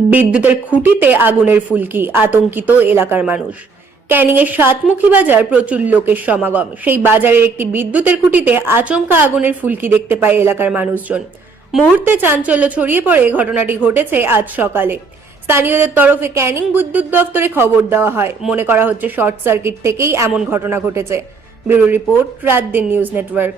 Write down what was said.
বিদ্যুতের খুঁটিতে আগুনের ফুলকি, আতঙ্কিত এলাকার মানুষ। ক্যানিং এর সাতমুখী বাজার, প্রচুর লোকের সমাগম। সেই বাজারের একটি বিদ্যুতের খুঁটিতে আচমকা আগুনের ফুলকি দেখতে পায় এলাকার মানুষজন। মুহূর্তে চাঞ্চল্য ছড়িয়ে পড়ে। ঘটনাটি ঘটেছে আজ সকালে। স্থানীয়দের তরফে ক্যানিং বিদ্যুৎ দফতরে খবর দেওয়া হয়। মনে করা হচ্ছে শর্ট সার্কিট থেকেই এমন ঘটনা ঘটেছে। ব্যুরো রিপোর্ট, রাত দিন নিউজ নেটওয়ার্ক।